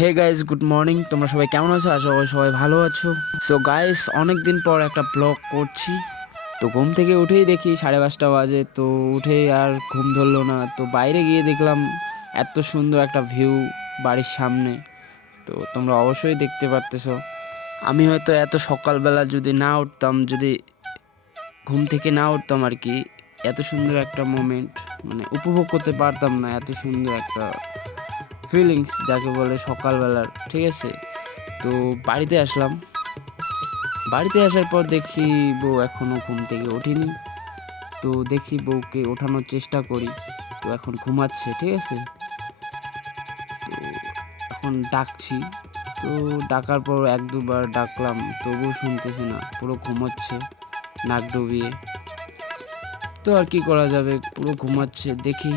Hey guys good morning তোমরা সবাই কেমন আছো? আশা করি সবাই ভালো আছো। সো গাইস অনেক দিন পর একটা ব্লগ করছি। তো ঘুম থেকে উঠেই দেখি সাড়ে পাঁচটা বাজে। তো উঠে আর ঘুম ধরলো না। তো বাইরে গিয়ে দেখলাম এত সুন্দর একটা ভিউ বাড়ির সামনে। তো তোমরা অবশ্যই দেখতে পারতেছো। আমি হয়তো এত সকালবেলা যদি না উঠতাম, যদি ঘুম থেকে না উঠতাম আর কি, এত সুন্দর একটা মোমেন্ট মানে উপভোগ করতে পারতাম না, এত সুন্দর একটা ফিলিংস যাকে বলে সকালবেলার, ঠিক আছে? তো বাড়িতে আসলাম। বাড়িতে আসার পর দেখি বউ এখনও ঘুম থেকে ওঠেনি। তো দেখি বউকে ওঠানোর চেষ্টা করি। তো এখন ঘুমাচ্ছে, ঠিক আছে? তো এখন ডাকছি। তো ডাকার পর এক দুবার ডাকলাম, তবুও শুনতেছে না, পুরো ঘুমাচ্ছে, নাক ডুবিয়ে। তো আর কি করা যাবে? পুরো ঘুমাচ্ছে, দেখি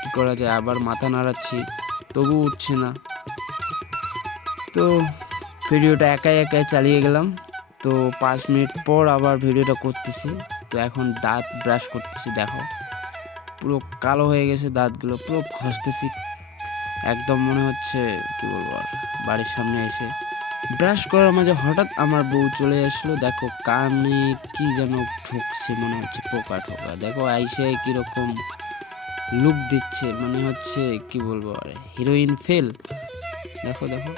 কি করা যায়। আবার মাথা নাড়াচ্ছি। তবু উঠছে না। তো ভিডিওটা একাই একাই চালিয়ে গেলাম। তো পাঁচ মিনিট পর আবার ভিডিওটা করতেছি। তো এখন দাঁত ব্রাশ করতেছি, দেখো। পুরো কালো হয়ে গেছে দাঁতগুলো, পুরো ঘষতেছি। একদম মনে হচ্ছে, কি বলব আর, বাড়ির সামনে এসে। ব্রাশ করার মাঝে হঠাৎ আমার বউ চলে আসলো। দেখো, কানে কি যেন ঢুকছে মনে হচ্ছে পোকা টোকা দেখো, আইসে কীরকম লুক দিচ্ছে মানে হচ্ছে কি বলব আরে হিরোইন ফেল দেখো দেখো।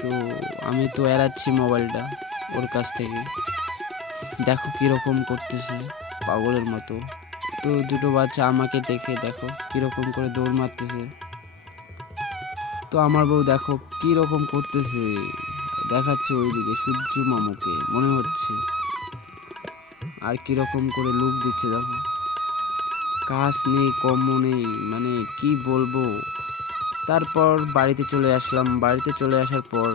তো আমি তো এড়াচ্ছি মোবাইলটা ওর কাছ থেকে। দেখো কীরকম করতেছে পাগলের মতো। তো দুটো বাচ্চা আমাকে দেখে দেখো কীরকম করে দৌড় মারতেছে। তো আমার বউ দেখো কীরকম করতেছে। দেখাচ্ছে ওইদিকে সূর্য মামুকে, মনে হচ্ছে। আর কীরকম করে লুক দিচ্ছে দেখো। কাজ নেই, কর্ম নেই মানে কি বলব? তারপর বাড়িতে চলে আসলাম। বাড়িতে চলে আসার পর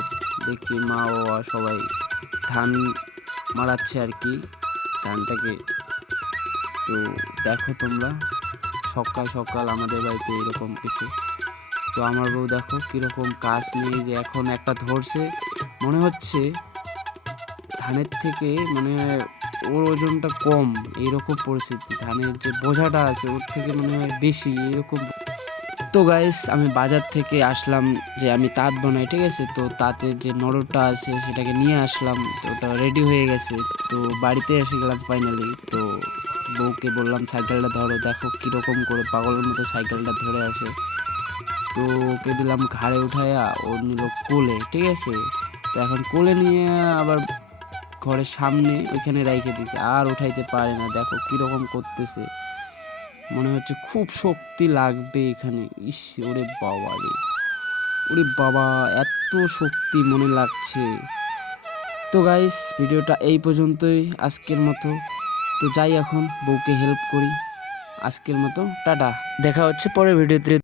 দেখি মা আর সবাই ধান মারাচ্ছে আর কি, ধানটাকে। তো দেখো তোমরা, সকাল সকাল আমাদের বাড়িতে এরকম কিছু। তো আমার বউ দেখো কীরকম কাজ নেই যে এখন একটা ধরছে। মনে হচ্ছে ধানের থেকে মানে ওর ওজনটা কম, এইরকম পরিস্থিতি। ধানের যে বোঝাটা আছে, ওর থেকে মনে হয় বেশি এরকম তো গাইস আমি বাজার থেকে আসলাম যে আমি তাঁত বানাই, ঠিক আছে? তো তাঁতের যে নরটা আছে, সেটাকে নিয়ে আসলাম। তো ওটা রেডি হয়ে গেছে। তো বাড়িতে এসে গেলাম ফাইনালি তো বউকে বললাম, সাইকেলটা ধরো, দেখো কীরকম করে পাগলের মতো সাইকেলটা ধরে আসে তো ওকে দিলাম ঘাড়ে উঠাইয়া ও নিল কোলে, ঠিক আছে? তো এখন কোলে নিয়ে আবার ঘরের সামনে ওইখানে রাইখে দিছে, আর উঠাইতে পারে না। দেখো কীরকম করতেছে। মনে হচ্ছে খুব শক্তি লাগবে এখানে। ইস, ওরে বাবা রে। ওরে বাবা, এত শক্তি মনে লাগছে। তো গাইস ভিডিওটা এই পর্যন্তই। আজকের মতো। তো যাই এখন, বউকে হেল্প করি। আজকের মতো, টাটা। দেখা হচ্ছে পরের ভিডিওতে।